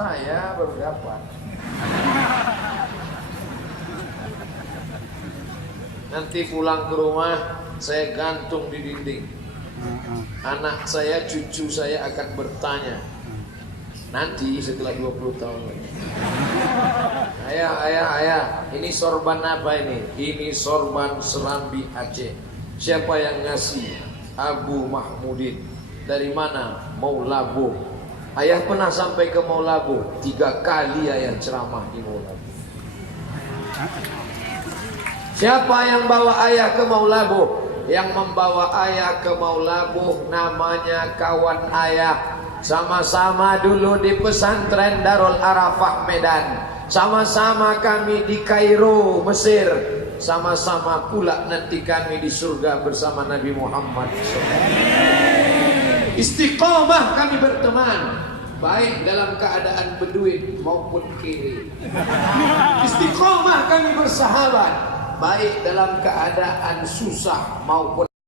Saya baru dapat. Nanti pulang ke rumah saya gantung di dinding. Anak saya, cucu saya akan bertanya nanti setelah 20 tahun lagi. Ayah, ini sorban apa ini? Ini sorban Serambi Aceh. Siapa yang ngasih? Abu Mahmudin. Dari mana? Maulabo. Ayah pernah sampai ke Maulabo 3 kali ayah ceramah di Maulabo. Siapa yang bawa ayah ke Maulabo? Yang membawa ayah ke Maulabo namanya kawan ayah. Sama-sama dulu di pesantren Darul Arafah Medan. Sama-sama kami di Kairo, Mesir. Sama-sama pula nanti kami di surga bersama Nabi Muhammad SAW. Istiqomah kami berteman, baik dalam keadaan berduit maupun kiri. Istiqomah kami bersahabat, baik dalam keadaan susah maupun